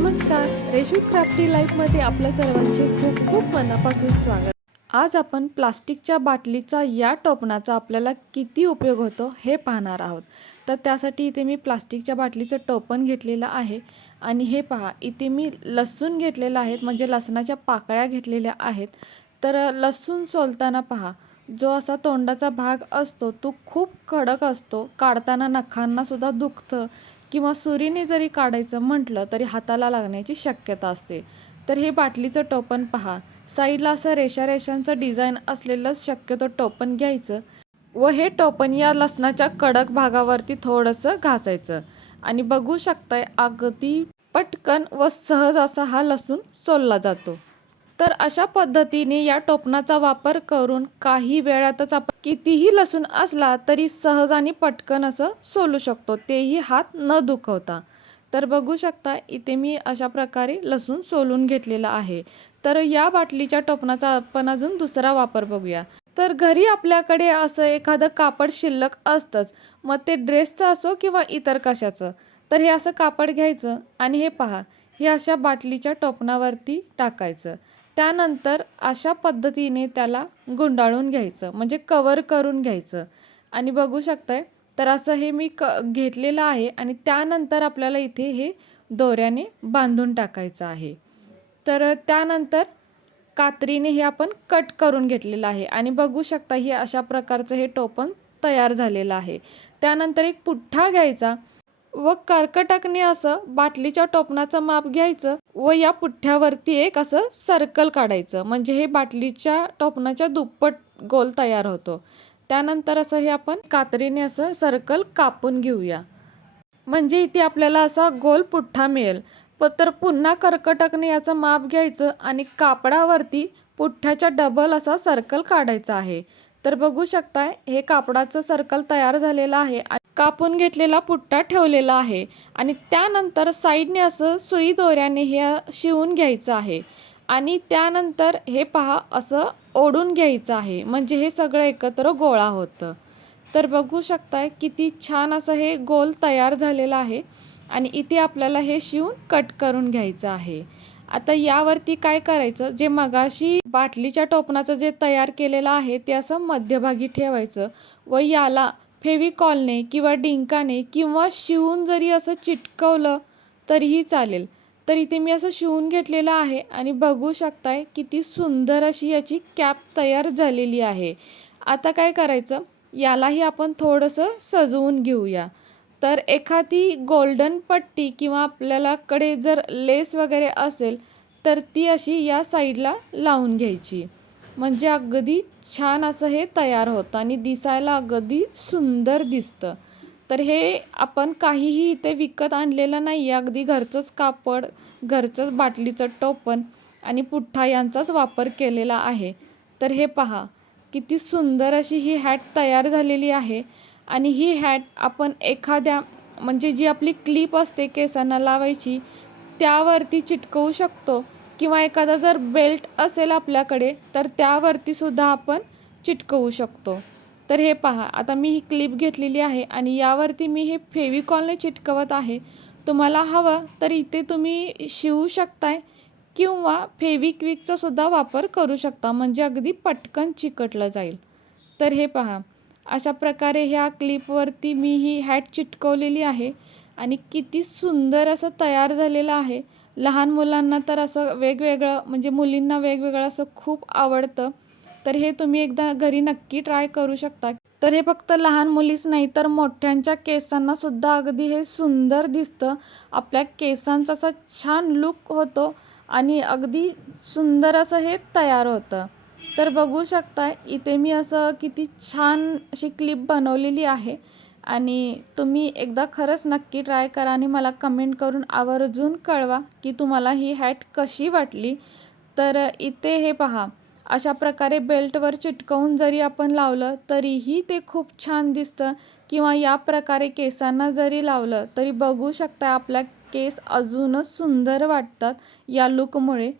नमस्कार, रेशूज क्राफ्टी लाईफमध्ये आपल्या सर्वांचे खूप खूप मनापासून स्वागत. आज आपण प्लास्टिकच्या बाटलीचा या टोपणाचा आपल्याला किती उपयोग होतो हे पाहणार आहोत. तर त्यासाठी इथे मी प्लास्टिकच्या बाटलीचं टोपण घेतलेलं आहे आणि हे पहा, इथे मी लसूण घेतलेलं आहे, म्हणजे लसणाच्या पाकळ्या घेतलेल्या आहेत. तर लसूण सोलताना पहा, जो असा तोंडाचा भाग असतो तो खूप कडक असतो, काढताना नखांना सुद्धा दुखतं किंवा सुरीने जरी काढायचं म्हटलं तरी हाताला लागण्याची शक्यता असते. तर हे बाटलीचं टोपण पहा, साईडला असं रेषा रेषांचं डिझाईन असलेलं शक्यतो टोपण घ्यायचं व हे टोपण या लसणाच्या कडक भागावरती थोडंसं घासायचं आणि बघू शकताय अगदी पटकन व सहज असा हा लसूण सोलला जातो. तर अशा पद्धतीने या टोपणाचा वापर करून काही वेळातच आपण कितीही लसूण असला तरी सहज आणि पटकन असं सोलू शकतो, तेही हात न दुखवता. तर बघू शकता इथे मी अशा प्रकारे लसूण सोलून घेतलेला आहे. तर या बाटलीच्या टोपणाचा आपण अजून दुसरा वापर बघूया. तर घरी आपल्याकडे असं एखादं कापड शिल्लक असतंच, मग ते ड्रेसचं असो किंवा इतर कशाचं. तर हे असं कापड घ्यायचं आणि हे पहा, हे अशा बाटलीच्या टोपणावरती टाकायचं. त्यानंतर अशा पद्धतीने त्याला गुंडाळून घ्यायचं, म्हणजे कवर करून घ्यायचं आणि बघू शकताय तर असं हे मी घेतलेलं आहे आणि त्यानंतर आपल्याला इथे हे दोऱ्याने बांधून टाकायचं आहे. तर त्यानंतर कात्रीने हे आपण कट करून घेतलेलं आहे आणि बघू शकता हे अशा प्रकारचं हे टोपण तयार झालेलं आहे. त्यानंतर एक पुठ्ठा घ्यायचा व कर्कटकने असं बाटलीच्या टोपणाचं माप घ्यायचं व या पुठ्ठ्यावरती एक असं सर्कल काढायचं, म्हणजे हे बाटलीच्या टोपणाच्या दुप्पट गोल तयार होतो. त्यानंतर असं हे आपण कात्रीने असं सर्कल कापून घेऊया, म्हणजे इथे आपल्याला असा गोल पुठ्ठा मिळेल. तर पुन्हा कर्कटकने याचं माप घ्यायचं आणि कापडावरती पुठ्ठ्याच्या डबल असा सर्कल काढायचा आहे. तर बघू शकताय हे कापडाचं सर्कल तयार झालेलं आहे. कापून घेतलेला पुठ्ठा ठेवलेला आहे आणि त्यानंतर साईडने असं सुई दोऱ्याने हे शिवून घ्यायचं आहे आणि त्यानंतर हे पहा असं ओढून घ्यायचं आहे, म्हणजे हे सगळं एकत्र गोळा होतं. तर बघू शकताय किती छान असं हे गोल तयार झालेलं आहे आणि इथे आपल्याला हे शिवून कट करून घ्यायचं आहे. आता यावरती काय करायचं, जे मगाशी बाटलीच्या टोपणाचं जे तयार केलेलं आहे ते असं मध्यभागी ठेवायचं व याला फेविकॉलने किंवा डिंकाने किंवा शिवून जरी असं चिटकवलं तरीही चालेल. तर इथे मी असं शिवून घेतलेलं आहे आणि बघू शकताय किती सुंदर अशी याची कॅप तयार झालेली आहे. आता काय करायचं, यालाही आपण थोडंसं सजवून घेऊया. तर एखादी गोल्डन पट्टी किंवा आपल्याला कडे जर लेस वगैरे असेल तर ती अशी या साईडला लावून घ्यायची, म्हणजे अगदी छान असं हे तयार होतं आणि दिसायला अगदी सुंदर दिसतं. तर हे आपण काहीही इथे विकत आणलेलं नाही, अगदी घरचंच कापड, घरचंच बाटलीचं टोपण आणि पुठ्ठा यांचाच वापर केलेला आहे. तर हे पहा किती सुंदर अशी ही हॅट तयार झालेली आहे आणि ही हॅट आपण एखाद्या, म्हणजे जी आपली क्लिप असते केसांना लावायची त्यावरती चिटकवू शकतो किंवा एखादा जर बेल्ट असेल आपल्याकडे तर त्यावरती सुद्धा आपण चिटकवू शकतो. तर हे पहा, आता मी ही क्लिप घेतलेली आहे आणि यावरती मी हे फेविकॉलने चिटकवत आहे. तुम्हाला हवं तर इथे तुम्ही शिवू शकताय किंवा फेविक्विकचा सुद्धा वापर करू शकता, म्हणजे अगदी पटकन चिकटलं जाईल. तर हे पहा अशा प्रकारे ह्या क्लिपवरती मी ही हॅट चिटकवलेली आहे आणि किती सुंदर असं तयार झालेलं आहे. लहान मुलांना तर असं वेगवेगळं, म्हणजे मुलींना वेगवेगळं असं खूप आवडतं. तर हे तुम्ही एकदा घरी नक्की ट्राय करू शकता. तर हे फक्त लहान मुलीच नाही तर मोठ्यांच्या केसांना सुद्धा अगदी हे सुंदर दिसतं. आपल्या केसांचा असा छान लुक होतो आणि अगदी सुंदर असं हे तयार होतं. तर बघू शकताय इथे मी असं किती छान अशी क्लिप बनवलेली आहे आणि तुम्ही एकदा खरंच नक्की ट्राय करा आणि मला कमेंट करून आवर्जून कळवा की तुम्हाला ही हॅट कशी वाटली. तर इथे हे पहा अशा प्रकारे बेल्टवर चिटकवून जरी आपण लावलं तरीही ते खूप छान दिसतं किंवा या प्रकारे केसांना जरी लावलं तरी बघू शकता आपल्या केस अजूनच सुंदर वाटतात या लुकमुळे.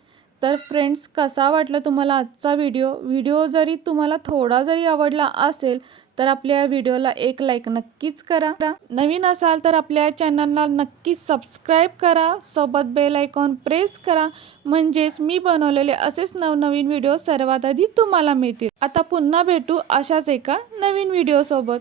तर फ्रेंड्स, कसा वाटला तुम्हाला आजचा व्हिडिओ जरी तुम्हाला थोडा जरी आवडला असेल तर आपल्या व्हिडिओला एक लाईक नक्कीच करा. नवीन असाल तर आपल्या चॅनलला नक्कीच सबस्क्राईब करा, सोबत बेल आयकॉन प्रेस करा, म्हणजेच मी बनवलेले असेच नवनवीन व्हिडिओ सर्वात आधी तुम्हाला मिळतील. आता पुन्हा भेटू अशाच एका नवीन व्हिडिओ सोबत.